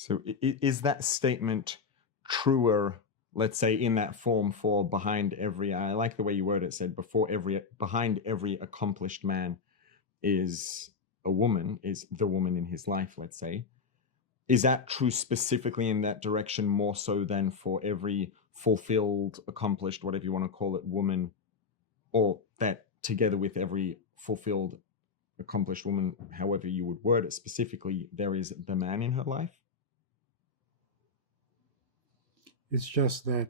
So is that statement truer, let's say, in that form for behind every, I like the way you worded it, said behind every accomplished man is a woman, is the woman in his life, let's say. Is that true specifically in that direction more so than for every fulfilled, accomplished, whatever you want to call it, woman, or that together with every fulfilled, accomplished woman, however you would word it specifically, there is the man in her life? It's just that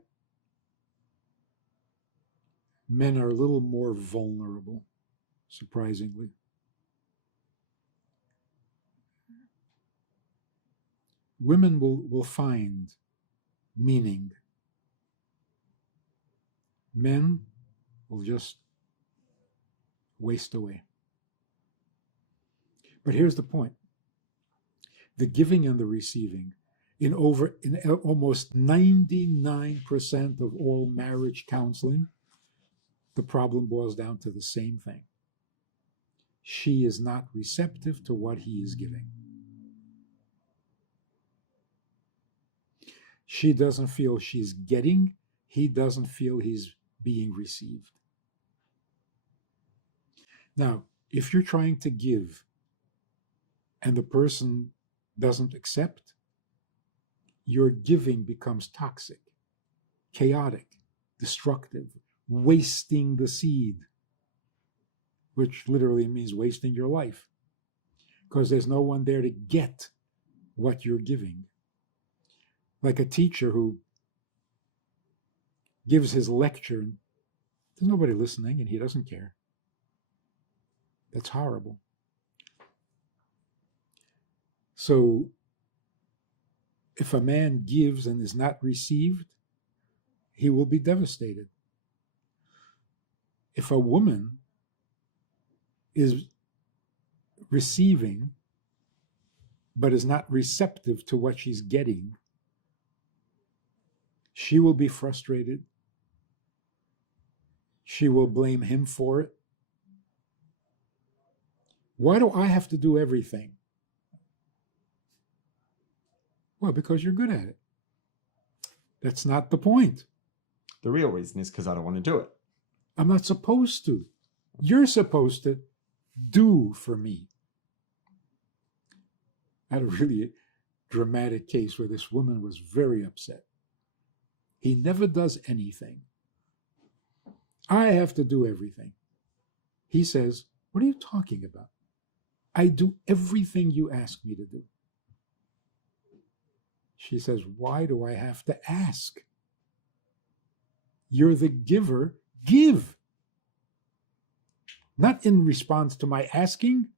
men are a little more vulnerable, surprisingly. Women will find meaning. Men will just waste away. But here's the point. The giving and the receiving, in almost 99% of all marriage counseling, the problem boils down to the same thing. She is not receptive to what he is giving. She doesn't feel she's getting, he doesn't feel he's being received. Now, if you're trying to give and the person doesn't accept, your giving becomes toxic, chaotic, destructive, wasting the seed, which literally means wasting your life, because there's no one there to get what you're giving. Like a teacher who gives his lecture and there's nobody listening and he doesn't care. That's horrible. So if a man gives and is not received, he will be devastated. If a woman is receiving but is not receptive to what she's getting, she will be frustrated. She will blame him for it. Why do I have to do everything? Well, because you're good at it. That's not the point. The real reason is because I don't want to do it. I'm not supposed to. You're supposed to do for me. I had a really dramatic case where this woman was very upset. He never does anything. I have to do everything. He says, what are you talking about? I do everything you ask me to do. She says, why do I have to ask? You're the giver. Give. Not in response to my asking.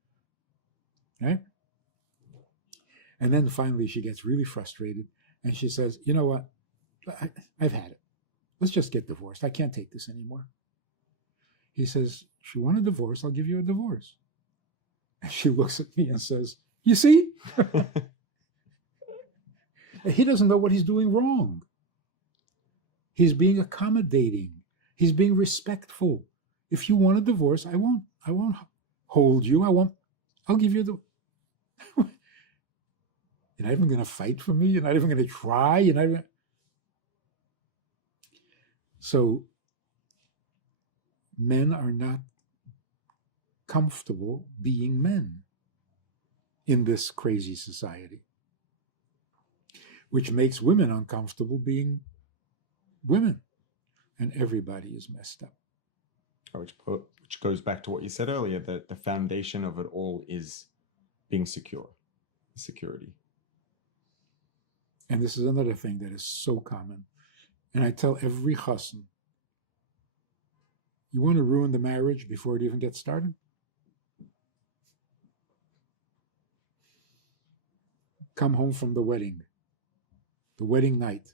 Right? And then finally she gets really frustrated and she says, you know what? I've had it. Let's just get divorced. I can't take this anymore. He says, if you want a divorce, I'll give you a divorce. And she looks at me and says, you see? He doesn't know what he's doing wrong. He's being accommodating. He's being respectful. If you want a divorce, I won't hold you. I'll give you the... You're not even going to fight for me. You're not even going to try. You're not even... So men are not comfortable being men in this crazy society, which makes women uncomfortable being women, and everybody is messed up. Which goes back to what you said earlier, that the foundation of it all is being secure, security. And this is another thing that is so common. And I tell every chassan, you want to ruin the marriage before it even gets started? Come home from the wedding night.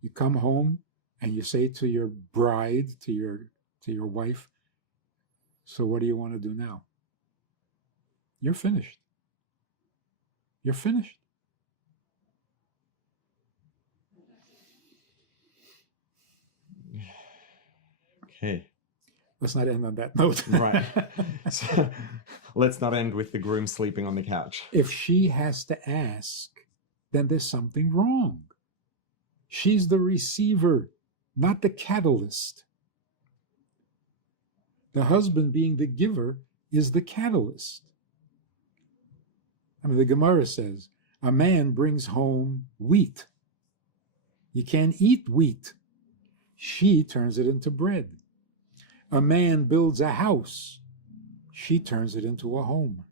You come home and you say to your bride, to your wife, so what do you want to do now? You're finished. You're finished. Okay. Let's not end on that note. Right. So, let's not end with the groom sleeping on the couch. If she has to ask, then there's something wrong. She's the receiver, not the catalyst. The husband, being the giver, is the catalyst. I mean, the Gemara says, a man brings home wheat. You can't eat wheat. She turns it into bread. A man builds a house. She turns it into a home.